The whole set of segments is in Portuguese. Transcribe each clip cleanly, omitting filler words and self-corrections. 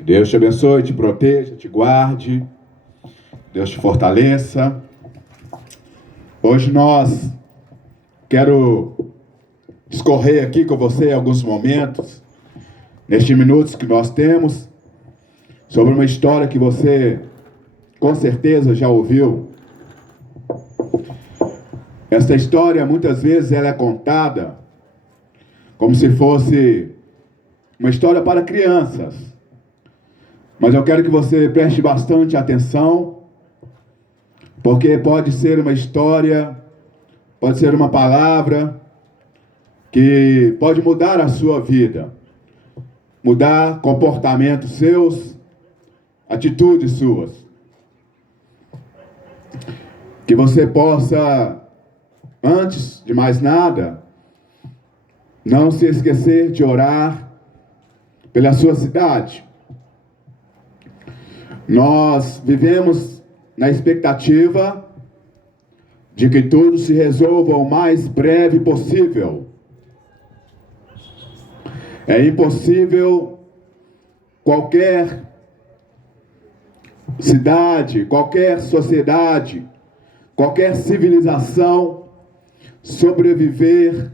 Que Deus te abençoe, te proteja, te guarde. Deus te fortaleça. Hoje quero discorrer aqui com você alguns momentos, nestes minutos que nós temos, sobre uma história que você com certeza já ouviu. Esta história muitas vezes ela é contada como se fosse uma história para crianças. Mas eu quero que você preste bastante atenção, porque pode ser uma história, pode ser uma palavra que pode mudar a sua vida, mudar comportamentos seus, atitudes suas. Que você possa, antes de mais nada, não se esquecer de orar pela sua cidade. Nós vivemos na expectativa de que tudo se resolva o mais breve possível. É impossível qualquer cidade, qualquer sociedade, qualquer civilização sobreviver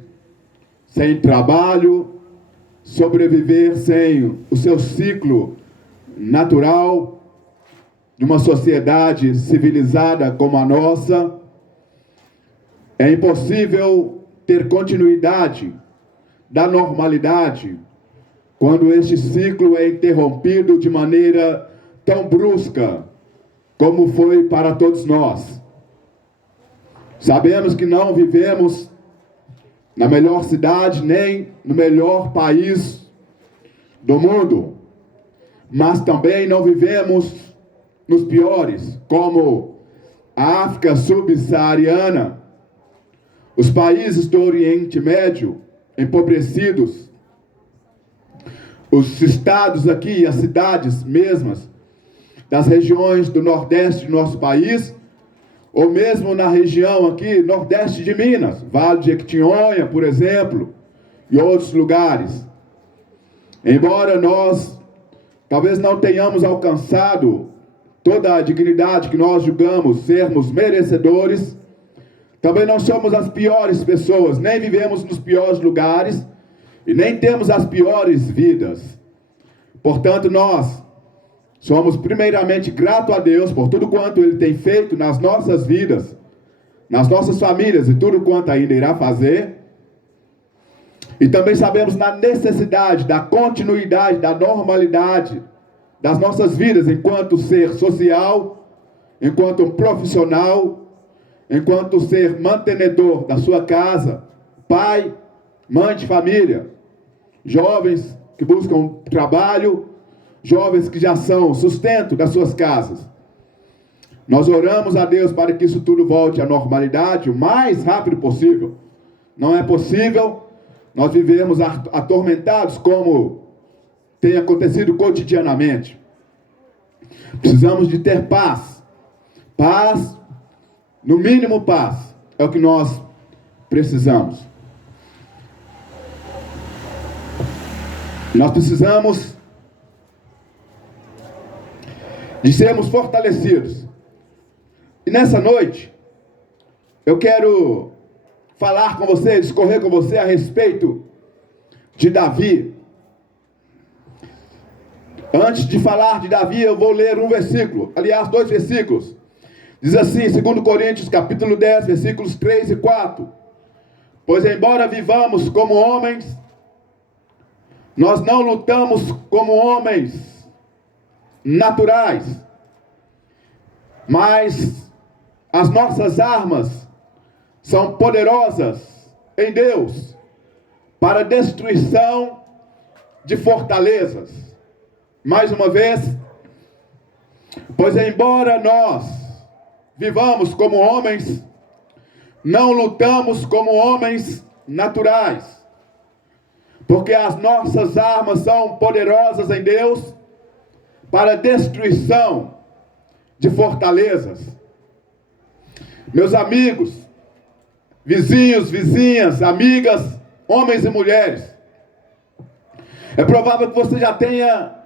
sem trabalho, sobreviver sem o seu ciclo natural de uma sociedade civilizada como a nossa. É impossível ter continuidade da normalidade quando este ciclo é interrompido de maneira tão brusca como foi para todos nós. Sabemos que não vivemos na melhor cidade nem no melhor país do mundo, mas também não vivemos nos piores, como a África subsaariana, os países do Oriente Médio empobrecidos, os estados aqui, as cidades mesmas, das regiões do Nordeste do nosso país, ou mesmo na região aqui, Nordeste de Minas, Vale de Jequitinhonha, por exemplo, e outros lugares. Embora nós talvez não tenhamos alcançado toda a dignidade que nós julgamos sermos merecedores, também não somos as piores pessoas, nem vivemos nos piores lugares e nem temos as piores vidas. Portanto, nós somos primeiramente gratos a Deus por tudo quanto Ele tem feito nas nossas vidas, nas nossas famílias e tudo quanto ainda irá fazer. E também sabemos na necessidade da continuidade, da normalidade das nossas vidas enquanto ser social, enquanto profissional, enquanto ser mantenedor da sua casa, pai, mãe de família, jovens que buscam trabalho, jovens que já são sustento das suas casas. Nós oramos a Deus para que isso tudo volte à normalidade o mais rápido possível. Não é possível nós vivemos atormentados como tem acontecido cotidianamente. Precisamos de ter paz. Paz, no mínimo paz, é o que nós precisamos. Nós precisamos de sermos fortalecidos. E nessa noite, eu quero falar com você, discorrer com você a respeito de Davi. Antes de falar de Davi, eu vou ler um versículo, aliás, 2 versículos. Diz assim, 2 Coríntios, capítulo 10, versículos 3 e 4. Pois embora vivamos como homens, nós não lutamos como homens naturais, mas as nossas armas são poderosas em Deus para destruição de fortalezas. Mais uma vez, pois embora nós vivamos como homens, não lutamos como homens naturais, porque as nossas armas são poderosas em Deus para destruição de fortalezas. Meus amigos, vizinhos, vizinhas, amigas, homens e mulheres, é provável que você já tenha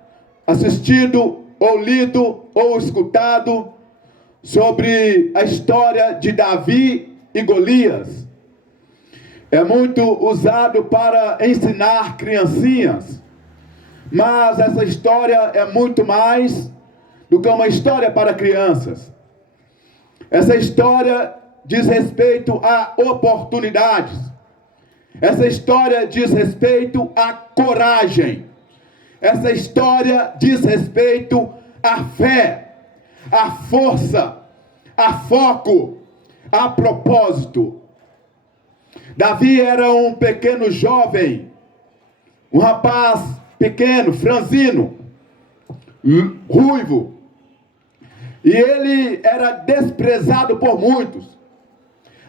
assistido, ou lido, ou escutado sobre a história de Davi e Golias. É muito usado para ensinar criancinhas, mas essa história é muito mais do que uma história para crianças. Essa história diz respeito a oportunidades. Essa história diz respeito à coragem. Essa história diz respeito à fé, à força, a foco, a propósito. Davi era um pequeno jovem, um rapaz pequeno, franzino, ruivo. E ele era desprezado por muitos,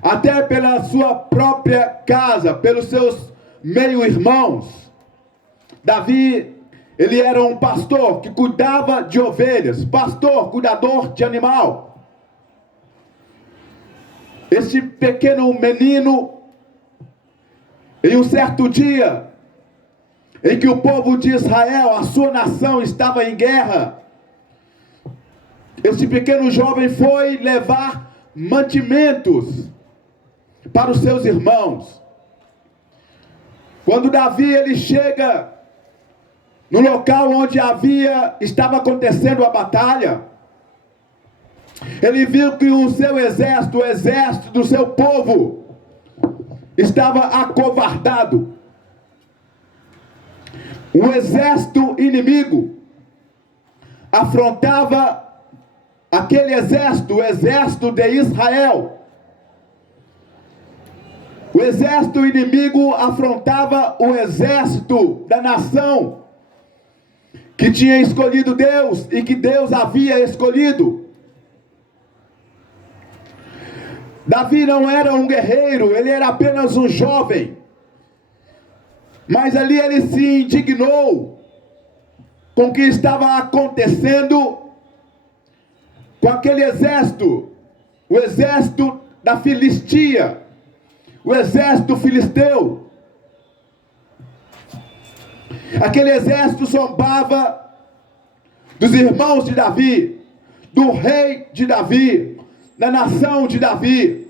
até pela sua própria casa, pelos seus meio-irmãos. Davi, ele era um pastor que cuidava de ovelhas, pastor, cuidador de animal. Este pequeno menino, em um certo dia, em que o povo de Israel, a sua nação, estava em guerra, este pequeno jovem foi levar mantimentos para os seus irmãos. Quando Davi ele chega no local onde estava acontecendo a batalha, ele viu que o seu exército, o exército do seu povo, estava acovardado. Um exército inimigo afrontava aquele exército, o exército de Israel. O exército inimigo afrontava o exército da nação que tinha escolhido Deus e que Deus havia escolhido. Davi não era um guerreiro, ele era apenas um jovem. Mas ali ele se indignou com o que estava acontecendo com aquele exército, o exército da Filistia, o exército filisteu. Aquele exército zombava dos irmãos de Davi, do rei de Davi, da nação de Davi.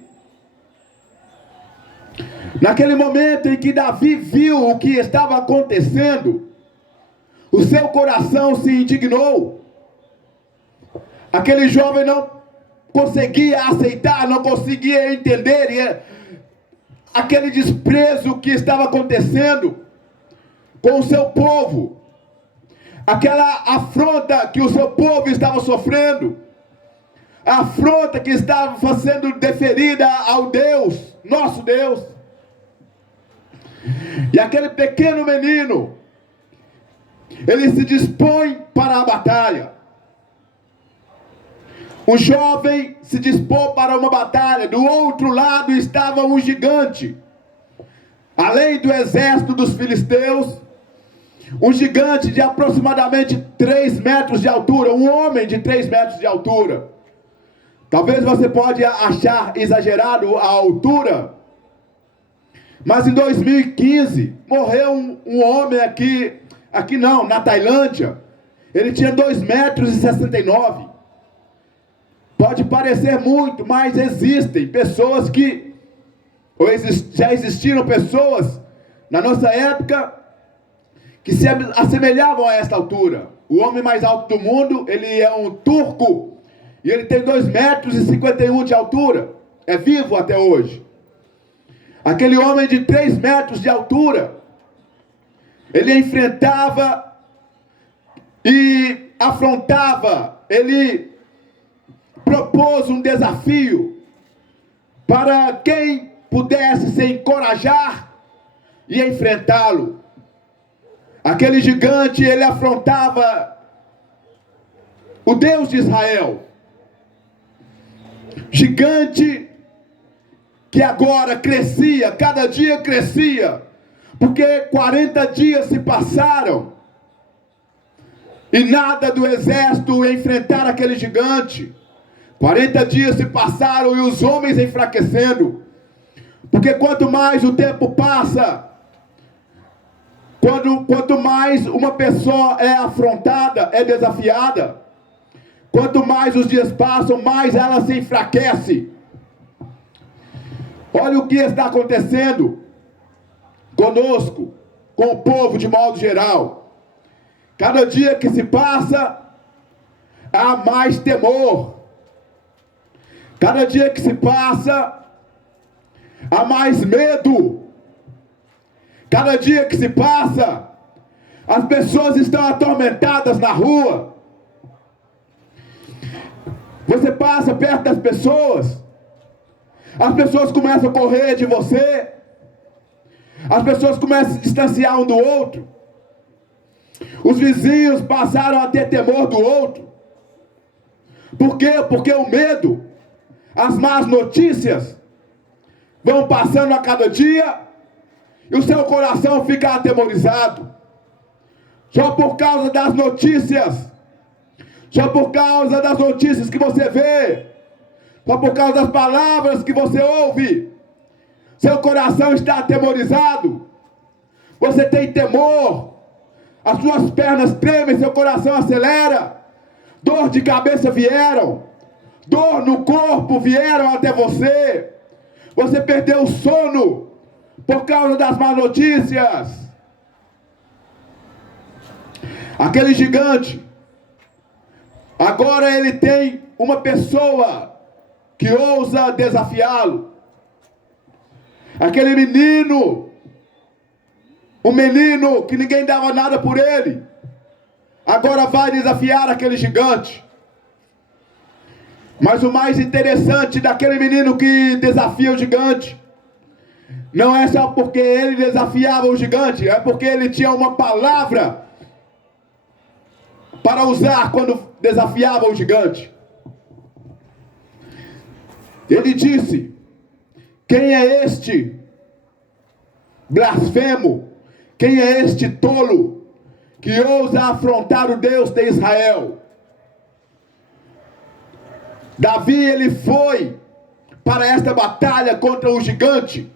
Naquele momento em que Davi viu o que estava acontecendo, o seu coração se indignou. Aquele jovem não conseguia aceitar, não conseguia entender aquele desprezo que estava acontecendo com o seu povo, aquela afronta que o seu povo estava sofrendo, a afronta que estava sendo deferida ao Deus, nosso Deus. E aquele pequeno menino, ele se dispõe para a batalha. O jovem se dispôs para uma batalha. Do outro lado estava um gigante. Além do exército dos filisteus, um gigante de aproximadamente 3 metros de altura. Um homem de 3 metros de altura. Talvez você pode achar exagerado a altura, mas em 2015 morreu um homem aqui não, na Tailândia. Ele tinha 2,69 metros. Pode parecer muito, mas existem pessoas já existiram pessoas na nossa época que se assemelhavam a esta altura. O homem mais alto do mundo, ele é um turco, e ele tem 2,51 metros de altura. É vivo até hoje. Aquele homem de 3 metros de altura, ele enfrentava e afrontava, ele propôs um desafio para quem pudesse se encorajar e enfrentá-lo. Aquele gigante, ele afrontava o Deus de Israel. Gigante que agora crescia, cada dia crescia, porque 40 dias se passaram e nada do exército enfrentar aquele gigante. 40 dias se passaram e os homens enfraquecendo, porque quanto mais o tempo passa, Quanto mais uma pessoa é afrontada, é desafiada, quanto mais os dias passam, mais ela se enfraquece. Olha o que está acontecendo conosco, com o povo de modo geral. Cada dia que se passa, há mais temor. Cada dia que se passa, há mais medo. Cada dia que se passa, as pessoas estão atormentadas na rua. Você passa perto das pessoas, as pessoas começam a correr de você, as pessoas começam a se distanciar um do outro. Os vizinhos passaram a ter temor do outro. Por quê? Porque o medo, as más notícias vão passando a cada dia e o seu coração fica atemorizado. Só por causa das notícias, só por causa das notícias que você vê, só por causa das palavras que você ouve, seu coração está atemorizado. Você tem temor, as suas pernas tremem, seu coração acelera, dor de cabeça vieram, dor no corpo vieram até você. Você perdeu o sono por causa das más notícias. Aquele gigante, agora ele tem uma pessoa que ousa desafiá-lo. Aquele menino, um menino que ninguém dava nada por ele, agora vai desafiar aquele gigante. Mas o mais interessante daquele menino que desafia o gigante, não é só porque ele desafiava o gigante, é porque ele tinha uma palavra para usar quando desafiava o gigante. Ele disse: quem é este blasfemo? Quem é este tolo que ousa afrontar o Deus de Israel? Davi, ele foi para esta batalha contra o gigante,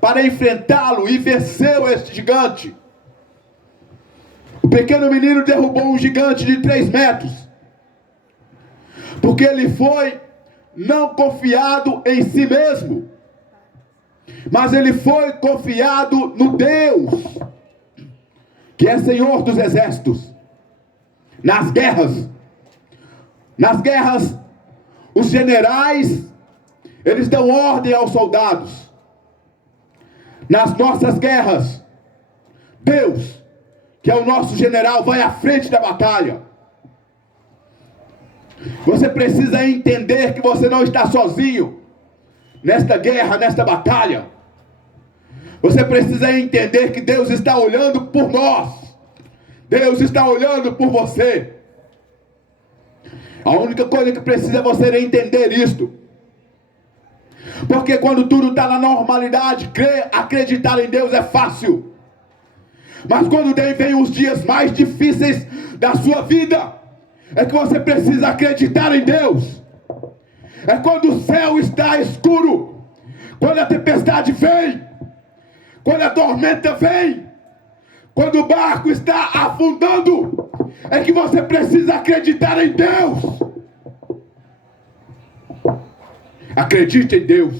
para enfrentá-lo, e venceu este gigante. O pequeno menino derrubou um gigante de 3 metros, porque ele foi não confiado em si mesmo, mas ele foi confiado no Deus, que é Senhor dos exércitos. Nas guerras, os generais, eles dão ordem aos soldados. Nas nossas guerras, Deus, que é o nosso general, vai à frente da batalha. Você precisa entender que você não está sozinho nesta guerra, nesta batalha. Você precisa entender que Deus está olhando por nós. Deus está olhando por você. A única coisa que precisa você é entender isto. Porque quando tudo está na normalidade, acreditar em Deus é fácil. Mas quando vem os dias mais difíceis da sua vida, é que você precisa acreditar em Deus. É quando o céu está escuro, quando a tempestade vem, quando a tormenta vem, quando o barco está afundando, é que você precisa acreditar em Deus. Acredite em Deus.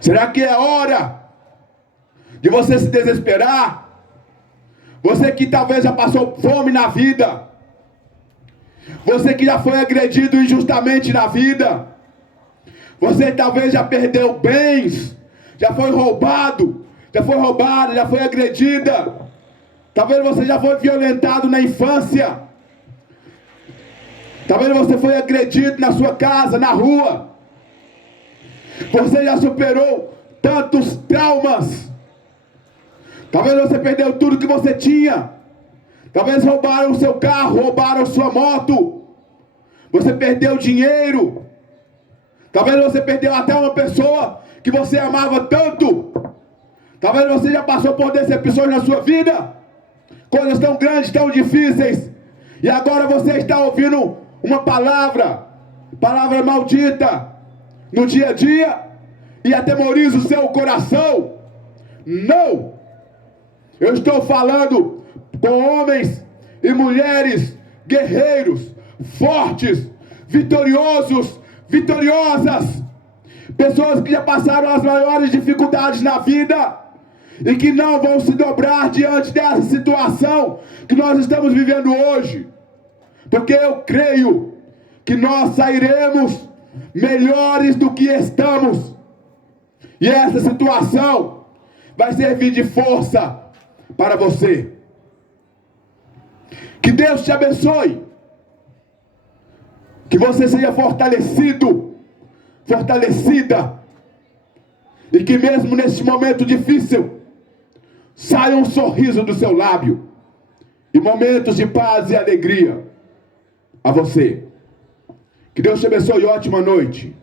Será que é hora de você se desesperar? Você que talvez já passou fome na vida, você que já foi agredido injustamente na vida, você talvez já perdeu bens, já foi roubado, já foi agredida, talvez você já foi violentado na infância, talvez você foi agredido na sua casa, na rua, você já superou tantos traumas. Talvez você perdeu tudo que você tinha. Talvez roubaram o seu carro, roubaram sua moto. Você perdeu dinheiro. Talvez você perdeu até uma pessoa que você amava tanto. Talvez você já passou por decepções na sua vida. Coisas tão grandes, tão difíceis. E agora você está ouvindo uma palavra maldita no dia a dia, e atemoriza o seu coração. Não! Eu estou falando com homens e mulheres guerreiros, fortes, vitoriosos, vitoriosas. Pessoas que já passaram as maiores dificuldades na vida e que não vão se dobrar diante dessa situação que nós estamos vivendo hoje. Porque eu creio que nós sairemos melhores do que estamos. E essa situação vai servir de força para você. Que Deus te abençoe. Que você seja fortalecido, fortalecida. E que mesmo neste momento difícil, saia um sorriso do seu lábio. E momentos de paz e alegria a você. Que Deus te abençoe. Ótima noite.